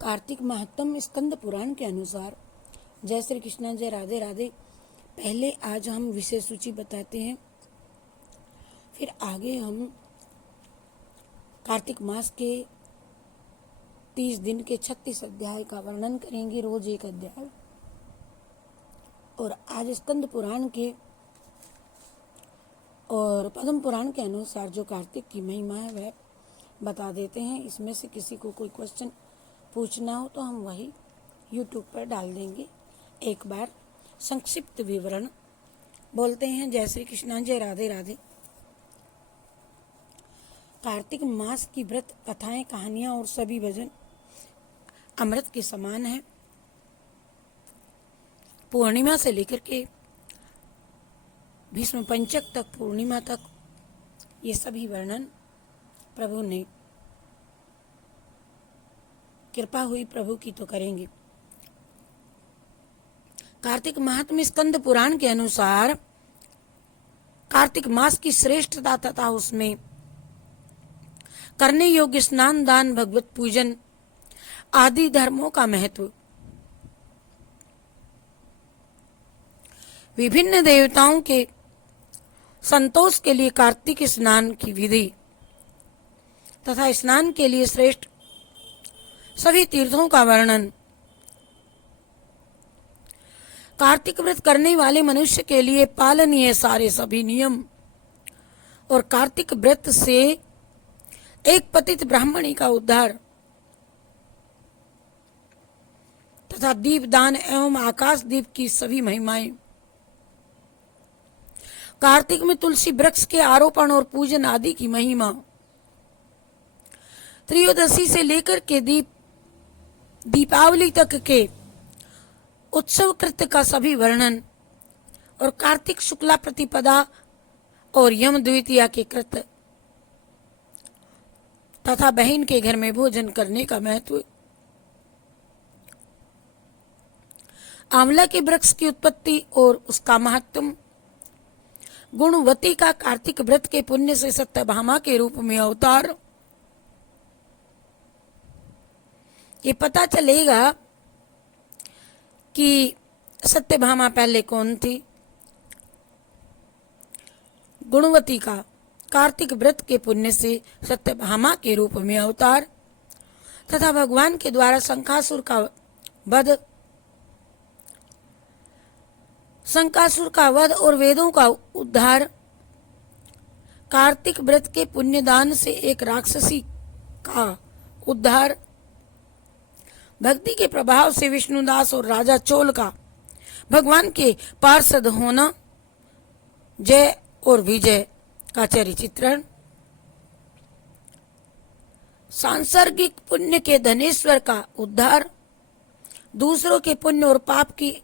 कार्तिक महात्म स्कंद पुराण के अनुसार, जय श्री कृष्णा, जय राधे राधे। पहले आज हम विषय सूची बताते हैं, फिर आगे हम कार्तिक मास के 30 दिन के 36 अध्याय का वर्णन करेंगे, रोज एक अध्याय। और आज स्कंद पुराण के और पद्म पुराण के अनुसार जो कार्तिक की महिमा है वह बता देते हैं। इसमें से किसी को कोई क्वेश्चन पूछना हो तो हम वही YouTube पर डाल देंगे। एक बार संक्षिप्त विवरण बोलते हैं। जय श्री कृष्णा, जय राधे राधे। कार्तिक मास की व्रत कथाएं, कहानियां और सभी भजन अमृत के समान है। पूर्णिमा से लेकर के भीष्म पंचक तक, पूर्णिमा तक ये सभी वर्णन प्रभु ने कृपा हुई प्रभु की तो करेंगे। कार्तिक महात्म्य स्कंद पुराण के अनुसार कार्तिक मास की श्रेष्ठता तथा उसमें करने योग्य स्नान, दान, भगवत पूजन आदि धर्मों का महत्व, विभिन्न देवताओं के संतोष के लिए कार्तिक स्नान की विधि तथा स्नान के लिए श्रेष्ठ सभी तीर्थों का वर्णन, कार्तिक व्रत करने वाले मनुष्य के लिए पालनीय सारे सभी नियम और कार्तिक व्रत से एक पतित ब्राह्मणी का उद्धार तथा दीपदान एवं आकाश दीप की सभी महिमाएं, कार्तिक में तुलसी वृक्ष के आरोपण और पूजन आदि की महिमा, त्रयोदशी से लेकर के दीपावली तक के उत्सव कृत्य का सभी वर्णन और कार्तिक शुक्ला प्रतिपदा और यम द्वितीया के कृत्य तथा बहन के घर में भोजन करने का महत्व, आंवला के वृक्ष की उत्पत्ति और उसका महत्व, गुणवती का कार्तिक व्रत के पुण्य से सत्यभामा के रूप में अवतार। ये पता चलेगा कि सत्यभामा पहले कौन थी। गुणवती का कार्तिक व्रत के पुण्य से सत्यभामा के रूप में अवतार तथा भगवान के द्वारा शंकासुर का वध और वेदों का उद्धार, कार्तिक व्रत के पुण्यदान से एक राक्षसी का उद्धार, भक्ति के प्रभाव से विष्णुदास और राजा चोल का भगवान के पार्षद होना, जय और विजय का चरित्रण, सांसर्गिक पुण्य के धनेश्वर का उद्धार, दूसरों के पुण्य और पाप की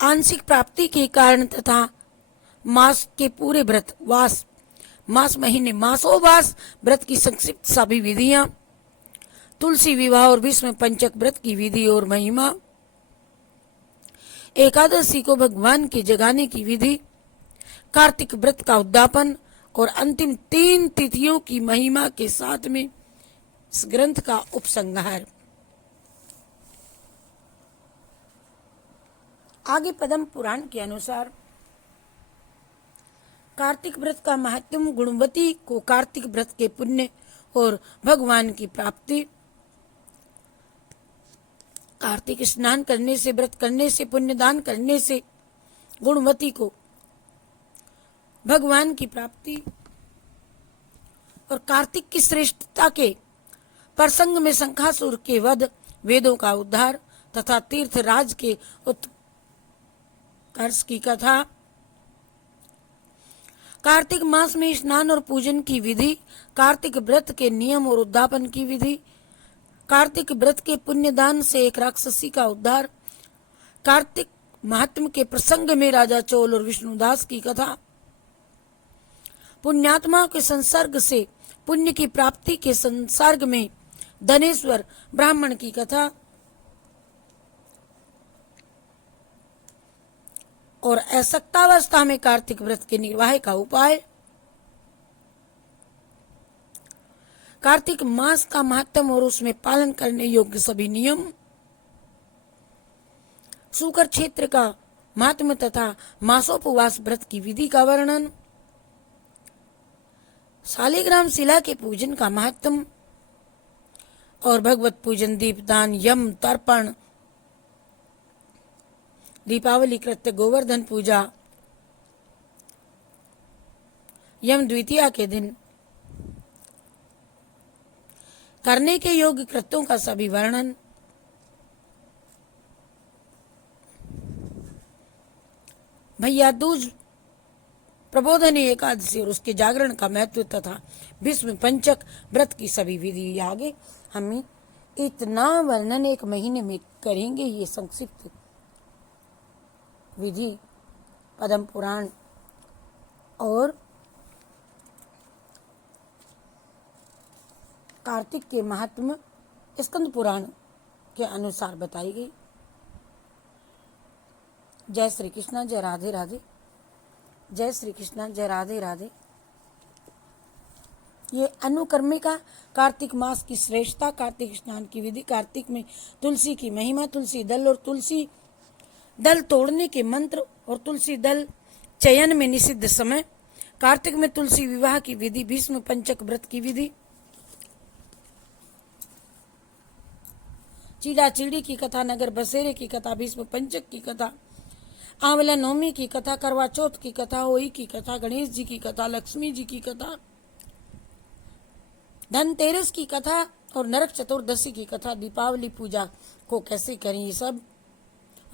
आंशिक प्राप्ति के कारण तथा मास के पूरे व्रत, मास महीने मासोवास व्रत की संक्षिप्त सभी विधियां, तुलसी विवाह और भीष्म पंचक व्रत की विधि और महिमा, एकादशी को भगवान के जगाने की विधि, कार्तिक व्रत का उद्यापन और अंतिम 3 तिथियों की महिमा के साथ में इस ग्रंथ का उपसंहार। आगे पद्म पुराण के अनुसार कार्तिक व्रत का महत्व, गुणवती को कार्तिक व्रत के पुण्य और भगवान की प्राप्ति, कार्तिक स्नान करने से, व्रत करने से, पुण्यदान करने से गुणवती को भगवान की प्राप्ति और कार्तिक की श्रेष्ठता के प्रसंग में शंखासुर के वध, वेदों का उद्धार तथा तीर्थराज के उत्कर्ष की कथा, कार्तिक मास में स्नान और पूजन की विधि, कार्तिक व्रत के नियम और उद्यापन की विधि, कार्तिक व्रत के पुण्यदान से एक राक्षसी का उद्धार, कार्तिक महात्म के प्रसंग में राजा चोल और विष्णुदास की कथा, पुण्यात्मा के संसर्ग से पुण्य की प्राप्ति के संसर्ग में धनेश्वर ब्राह्मण की कथा और असक्तावस्था में कार्तिक व्रत के निर्वाह का उपाय, कार्तिक मास का महत्व और उसमें पालन करने योग्य सभी नियम, शुकर क्षेत्र का महात्म तथा मासोपवास व्रत की विधि का वर्णन, शालिग्राम शिला के पूजन का महत्व और भगवत पूजन, दीपदान, यम तर्पण, दीपावली कृत्य, गोवर्धन पूजा, यम द्वितीया के दिन करने के योग्य कृत्यों का सभी वर्णन, भैया दूज, प्रबोधनी एकादशी और उसके जागरण का महत्व तथा भीष्म पंचक व्रत की सभी विधि। आगे हम इतना वर्णन एक महीने में करेंगे। ये संक्षिप्त विधि पद्म पुराण और कार्तिक के महात्म स्कंद पुराण के अनुसार बताई गई। जय श्री कृष्ण, जय राधे राधे। जय श्री कृष्ण, जय राधे राधे। ये अनुकर्मिका, कार्तिक मास की श्रेष्ठता, कार्तिक स्नान की विधि, कार्तिक में तुलसी की महिमा, तुलसी दल और तुलसी दल तोड़ने के मंत्र और तुलसी दल चयन में निषिद्ध समय, कार्तिक में तुलसी विवाह की विधि, भीष्म पंचक व्रत की विधि, चीड़ा चिड़ी की कथा, नगर बसेरे की कथा, भीष्म पंचक की कथा, आंवला नवमी की कथा, करवा चौथ की कथा, होली की कथा, गणेश जी की कथा, लक्ष्मी जी की कथा, धनतेरस की कथा और नरक चतुर्दशी की कथा, दीपावली पूजा को कैसे करें ये सब,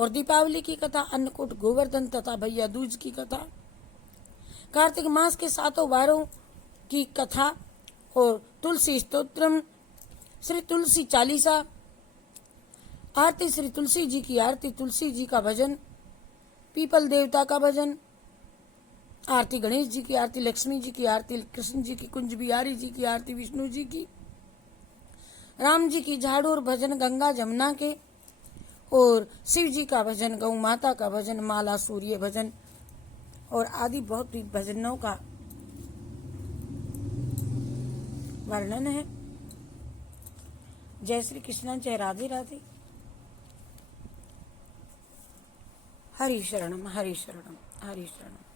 और दीपावली की कथा, अन्नकूट, गोवर्धन तथा भैया दूज की कथा, कार्तिक मास के सातों वारों की कथा और तुलसी स्तोत्रम, श्री तुलसी चालीसा, आरती श्री तुलसी जी की आरती, तुलसी जी का भजन, पीपल देवता का भजन, आरती गणेश जी की आरती, लक्ष्मी जी की आरती, कृष्ण जी की, कुंज बिहारी जी की आरती, विष्णु जी की, राम जी की झाड़ू और भजन, गंगा जमुना के, और शिव जी का भजन, गौ माता का भजन, माला सूर्य भजन और आदि बहुत ही भजनों का वर्णन है। जय श्री कृष्ण, जय राधे राधे। हरि शरणम, हरि शरणम, हरि शरणम।